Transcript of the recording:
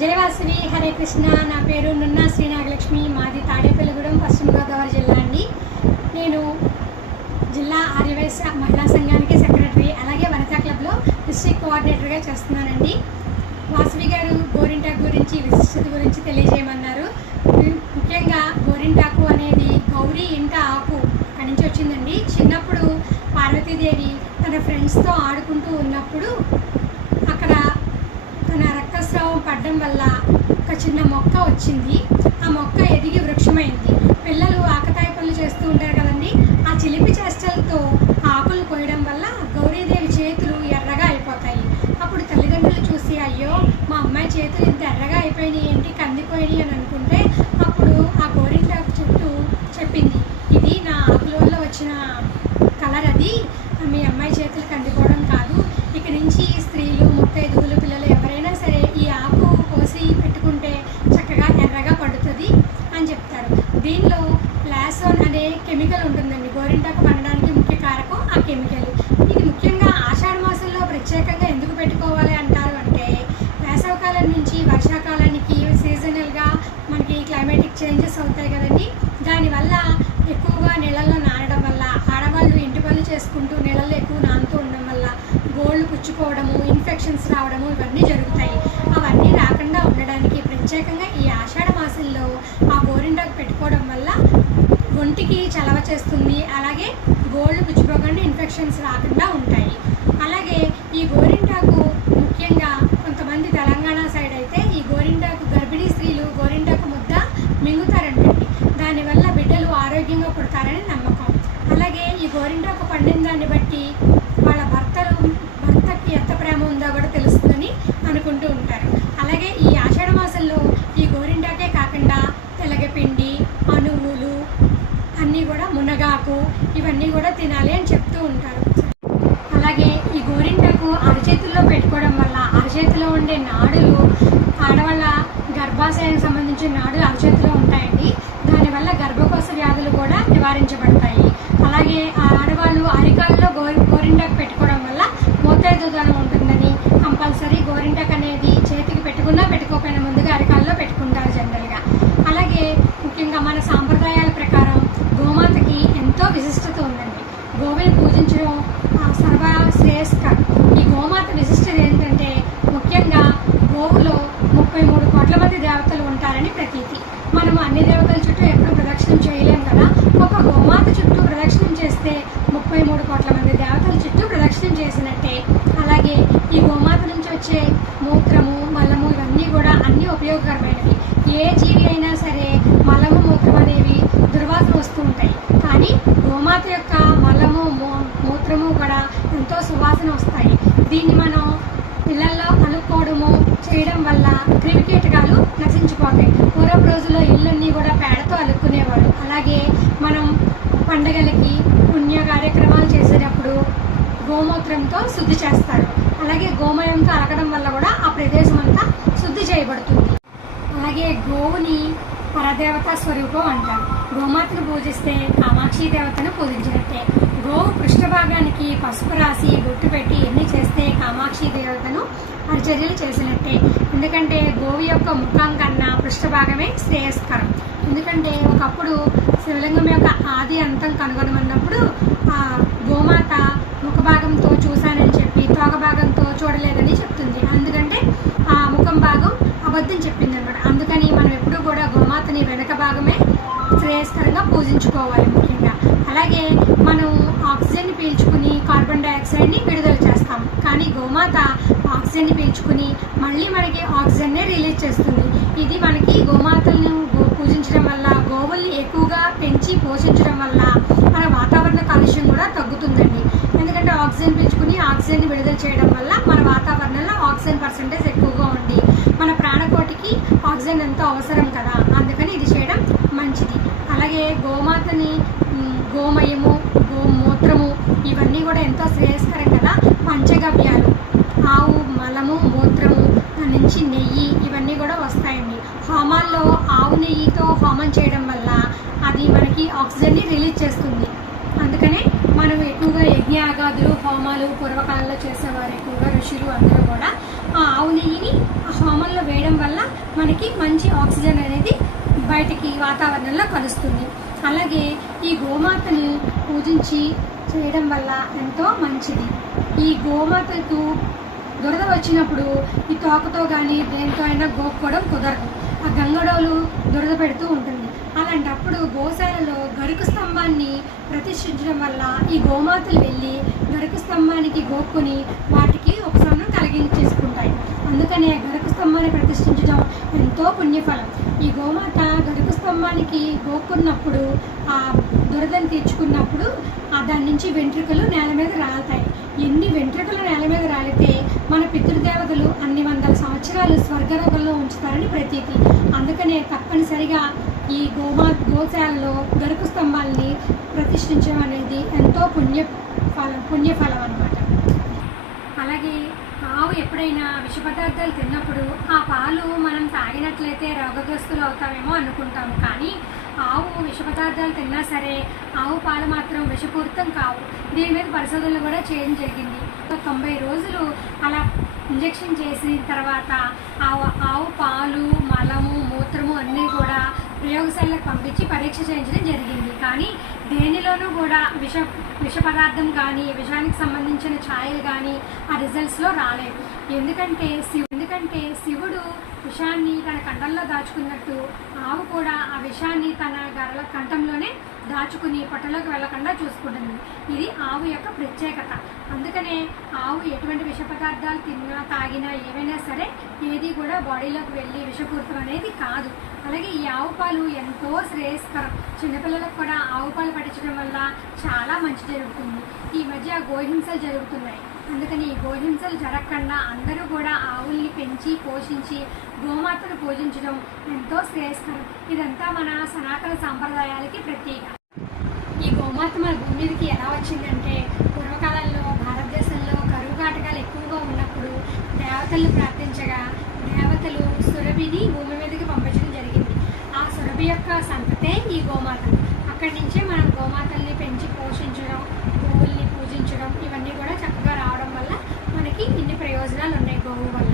జయవాసవి హరే కృష్ణ. నా పేరు నున్నా శ్రీనాగలక్ష్మి. మాది తాడేపల్లిగూడెం పశ్చిమ గోదావరి జిల్లా అండి. నేను జిల్లా ఆర్యవైశ్య మహిళా సంఘానికి సెక్రటరీ అలాగే వనితా క్లబ్లో డిస్ట్రిక్ట్ కోఆర్డినేటర్గా చేస్తున్నానండి. వాసవి గారు గోరింటాకు గురించి విశిష్టత గురించి తెలియజేయమన్నారు. ముఖ్యంగా గోరింటాకు అనేది గౌరీ ఇంట ఆకు అక్కడి నుంచి వచ్చిందండి. చిన్నప్పుడు పార్వతీదేవి తన ఫ్రెండ్స్తో ఆడుకుంటూ ఉన్నప్పుడు అక్కడ తన రక్తస్రావం వల్ల ఒక చిన్న మొక్క వచ్చింది. ఆ మొక్క ఎదిగి వృక్షమైంది. పిల్లలు ఆకతాయి పనులు చేస్తూ ఉంటారు కదండి. ఆ చిలిపి చేష్టలతో ఆకులు కోయడం వల్ల గౌరీదేవి చేతులు ఎర్రగా అయిపోతాయి. అప్పుడు తల్లిదండ్రులు చూసి అయ్యో మా అమ్మాయి చేతులు ఇంత ఎర్రగా అయిపోయినాయి ఏంటి కందిపోయినాయి అని అనుకుంటే అప్పుడు ఆ గోరింటాకు చుట్టూ చెప్పింది ఇది నా ఆకుల వల్ల వచ్చిన కలర్ అది మీ అమ్మాయి చేతులు కందిపోవడం కాదు ఇక నుంచి స్త్రీలు ముత్తైదువులు పిల్లలు ఎవరైనా సరే ఈ ఆకు కోసి పెట్టుకుంటే చక్కగా ఎర్రగా పడుతుంది అని చెప్తారు దీనిలో ప్లాసోన్ అనే కెమికల్ ఉంటుందండి గోరింటాకు పండడానికి ముఖ్య కారకం ఆ కెమికల్ ఇది ముఖ్యంగా ఆషాఢ మాసంలో ప్రత్యేకంగా ఎందుకు పెట్టుకోవాలి అంటారు అంటే వేసవకాలం నుంచి వర్షాకాలానికి సీజనల్గా మనకి క్లైమాటిక్ చేంజెస్ అవుతాయి కదండి. దానివల్ల ఎక్కువగా నీళ్ళల్లో నానడం వల్ల ఆడవాళ్ళు ఇంటి పనులు చేసుకుంటూ నీళ్ళల్లో ఎక్కువ నానుతూ ఉండడం వల్ల గోళ్ళు పుచ్చుకోవడము ఇన్ఫెక్షన్స్ రావడము ఇవన్నీ జరుగుతాయి. అవన్నీ రాకుండా ఉండడానికి ప్రత్యేకంగా ఈ ఆషాఢ మాసంలో ఆ గోరింటాకు పెట్టుకోవడం వల్ల ఒంటికి చలవ చేస్తుంది. అలాగే గోళ్ళు పుచ్చుకోకుండా ఇన్ఫెక్షన్స్ రాకుండా ఉంటాయి. అలాగే ఈ గోరింటాకు ముఖ్యంగా కొంతమంది తెలంగాణ ఒక పండిన దాన్ని బట్టి వాళ్ళ భర్తలు భర్తకి ఎంత ప్రేమ ఉందో కూడా తెలుస్తుందని అనుకుంటూ ఉంటారు. అలాగే ఈ ఆషాఢ మాసంలో ఈ గోరింటాకే కాకుండా తెలగపిండి అనువులు అన్నీ కూడా మునగాకు ఇవన్నీ కూడా తినాలి అని చెప్తూ ఉంటారు. అలాగే ఈ గోరింటాకు అరచేతుల్లో పెట్టుకోవడం వల్ల అరచేతిలో ఉండే నాడులు ఆడవాళ్ళ గర్భాశయానికి సంబంధించిన నాడులు అరచేతిలో ఉంటాయండి. దానివల్ల గర్భకోశ వ్యాధులు కూడా నివారించబడతాయి. అలాగే ఆ ఆడవాళ్ళు అరికాల్లో గోరి గోరింటాకు పెట్టుకోవడం వల్ల మోతాదుదనం ఉంటుందని కంపల్సరీ గోరింటాకు అనేది చేతికి పెట్టుకున్నా పెట్టుకోకపోయినా ముందుగా అరికాల్లో పెట్టుకుంటారు జనరల్గా అలాగే ముఖ్యంగా మన సాంప్రదాయాల ప్రకారం గోమాతకి ఎంతో విశిష్టత ఉందండి. గోవుని పూజించడం సర్వ శ్రేయస్క ఈ గోమాత విశిష్టత ఏంటంటే ముఖ్యంగా గోవులో ముప్పై మూడు కోట్ల మంది దేవతలు ఉంటారని ప్రతీతి. మనం అన్ని దేవతల చుట్టూ ఎప్పుడు ప్రదక్షిణం చేయలేం కదా? ఒక గోమాత చుట్టూ ప్రదక్షిణం చేస్తే ముప్పై మూడు కోట్ల మంది దేవతల చుట్టూ ప్రదక్షిణం చేసినట్టే. అలాగే ఈ గోమాత నుంచి వచ్చే మూత్రము మలము ఇవన్నీ కూడా అన్నీ ఉపయోగకరమైనవి. ఏ జీవి అయినా సరే మలము మూత్రం అనేవి దుర్వాసన వస్తూ ఉంటాయి. కానీ గోమాత యొక్క మలము మూ- మూత్రము కూడా ఎంతో సువాసన వస్తాయి. దీన్ని మనం పిల్లల్లో అలుక్కోవడము చేయడం వల్ల క్రిమికీటకాలు నశించిపోతాయి. పూర్వపు రోజుల్లో ఇళ్ళన్నీ కూడా పేడతో అలుక్కునేవారు. అలాగే మనం పండగలకి పుణ్య కార్యక్రమాలు చేసేటప్పుడు గోమూత్రంతో శుద్ధి చేస్తారు. అలాగే గోమయంతో అలకడం వల్ల కూడా ఆ ప్రదేశం అంతా శుద్ధి చేయబడుతుంది. అలాగే గోవుని పరదేవతా స్వరూపం అంటారు. గోమాతను పూజిస్తే కామాక్షి దేవతను పూజించినట్టే. గోవు పృష్ఠభాగానికి పసుపు రాసి బొట్టు పెట్టి ఎన్ని చేస్తే కామాక్షి దేవతను పరిచర్యలు చేసినట్టే. ఎందుకంటే గోవు యొక్క ముఖం కన్నా పృష్ఠభాగమే శ్రేయస్కరం. ఎందుకంటే ఒకప్పుడు శివలింగం యొక్క ఆది అంతం కనుగొనమన్నప్పుడు ఆ గోమాత ముఖభాగంతో చూశానని చెప్పి తోక భాగంతో చూడలేదని చెప్తుంది. ఎందుకంటే ఆ ముఖం భాగం అబద్ధం చెప్పింది అనమాట అందుకని మనం ఎప్పుడూ కూడా గోమాతని వెనక భాగమే శ్రేయస్కరంగా పూజించుకోవాలి ముఖ్యంగా. అలాగే మనం ఆక్సిజన్ పీల్చుకుని కార్బన్ డైఆక్సైడ్ని విడుదల చేస్తాం. కానీ గోమాత ఆక్సిజన్ని పీల్చుకుని మళ్ళీ మనకి ఆక్సిజన్నే రిలీజ్ చేస్తుంది. ఇది మనకి గోమాతలను పూజించడం వల్ల గోవుల్ని ఎక్కువగా పెంచి పోషించడం వల్ల మన వాతావరణ కాలుష్యం కూడా తగ్గుతుందండి. ఎందుకంటే ఆక్సిజన్ పీల్చుకుని ఆక్సిజన్ విడుదల చేయడం వల్ల మన వాతావరణంలో ఆక్సిజన్ పర్సంటేజ్ ఎక్కువగా ఉంది మన ప్రాణకోటికి ఆక్సిజన్ ఎంతో అవసరం కదా. అందుకని ఇది చేయడం మంచిది. అలాగే గోమాతని గోమయము గోమూత్రము ఇవన్నీ కూడా ఎంతో శ్రేయస్కరం కదా పంచగవ్యాలు. ఆవు మలము మూత్రము దాని నుంచి నెయ్యి ఇవన్నీ కూడా వస్తాయండి. హోమాల్లో ఆవు నెయ్యితో హోమం చేయడం వల్ల అది మనకి ఆక్సిజన్ని రిలీజ్ చేస్తుంది. అందుకనే మనం ఎక్కువగా యజ్ఞయాగాదులు హోమాలు పూర్వకాలంలో చేసేవారు ఎక్కువగా ఋషులు అందరూ కూడా ఆ ఆవు నెయ్యిని ఆ హోమంలో వేయడం వల్ల మనకి మంచి ఆక్సిజన్ అనేది బయటికి వాతావరణంలో కలుస్తుంది. అలాగే ఈ గోమాతని పూజించి చేయడం వల్ల ఎంతో మంచిది. ఈ గోమాతకు దురద వచ్చినప్పుడు ఈ తోకతో కానీ దేనితో అయినా గోక్కోవడం కుదరదు. ఆ గంగడోలు దురద పెడుతూ ఉంటుంది. అలాంటప్పుడు గోశాలలో గరుకు స్తంభాన్ని ప్రతిష్ఠించడం వల్ల ఈ గోమాతలు వెళ్ళి గరుకు స్తంభానికి గోక్కుని వాటికి ఉపశమనం కలిగించేసుకుంటాయి. అందుకనే గరుకు స్తంభాన్ని ప్రతిష్ఠించడం ఎంతో పుణ్యఫలం. ఈ గోమాత గరుకు స్తంభానికి గోక్కున్నప్పుడు ఆ దురదను తీర్చుకున్నప్పుడు ఆ దాని నుంచి వెంట్రుకలు నేల మీద రాలుతాయి. ఎన్ని వెంట్రుకలు నేల మీద రాలితే మన పితృదేవతలు అన్ని వందల సంవత్సరాలు స్వర్గలోకంలో ఉంచుతారని ప్రతీతి. అందుకనే తప్పనిసరిగా ఈ గోమా గోశాలలో గరుకు స్తంభాల్ని ప్రతిష్ఠించడం అనేది ఎంతో పుణ్య ఫలం పుణ్యఫలం అనమాట అలాగే ఆవు ఎప్పుడైనా విష పదార్థాలు తిన్నప్పుడు ఆ పాలు మనం తాగినట్లయితే రోగగ్రస్తులు అవుతామేమో అనుకుంటాం కానీ ఆవు విష పదార్థాలు తిన్నా సరే ఆవు పాలు మాత్రం విషపూరితం కావు. దీని మీద పరిశోధనలు కూడా చేయడం జరిగింది. తొంభై రోజులు అలా ఇంజెక్షన్ చేసిన తర్వాత ఆవు ఆవు పాలు మలము మూత్రము అన్నీ కూడా ప్రయోగశాలకు పంపించి పరీక్ష చేయించడం జరిగింది. కానీ దేనిలోనూ కూడా విష విష పదార్థం కానీ విషానికి సంబంధించిన ఛాయలు కానీ ఆ రిజల్ట్స్లో రాలేదు. ఎందుకంటే శివు ఎందుకంటే శివుడు విషాన్ని తన కంఠంలో దాచుకున్నట్టు ఆవు కూడా ఆ విషాన్ని తన గరల కంఠంలోనే దాచుకుని పొట్టలోకి వెళ్ళకుండా చూసుకుంటుంది. ఇది ఆవు యొక్క ప్రత్యేకత. అందుకనే ఆవు ఎటువంటి విష పదార్థాలు తిన్నా తాగినా ఏవైనా సరే ఏది కూడా బాడీలోకి వెళ్ళి విషపూరితం అనేది కాదు. అలాగే ఈ ఆవు పాలు ఎంతో శ్రేయస్కరం. చిన్నపిల్లలకు కూడా ఆవు పాలు పట్టించడం వల్ల చాలా మంచి జరుగుతుంది. ఈ మధ్య గోహింసలు జరుగుతున్నాయి. అందుకని ఈ గోహింసలు జరగకుండా అందరూ కూడా ఆవుల్ని పెంచి పోషించి గోమాతను పూజించడం ఎంతో శ్రేయస్కరం. ఇదంతా మన సనాతన సాంప్రదాయాలకి ప్రత్యేక ఈ గోమాత మన భూమి మీదకి ఎలా వచ్చిందంటే పూర్వకాలంలో భారతదేశంలో కరువు కాటకాలు ఎక్కువగా ఉన్నప్పుడు దేవతలను ప్రార్థించగా దేవతలు సురభిని భూమి యొక్క సంతతే ఈ గోమాతలు. అక్కడి నుంచే మనం గోమాతల్ని పెంచి పోషించడం పువ్వుల్ని పూజించడం ఇవన్నీ కూడా చక్కగా రావడం వల్ల మనకి ఇన్ని ప్రయోజనాలు ఉన్నాయి గోవు వల్ల.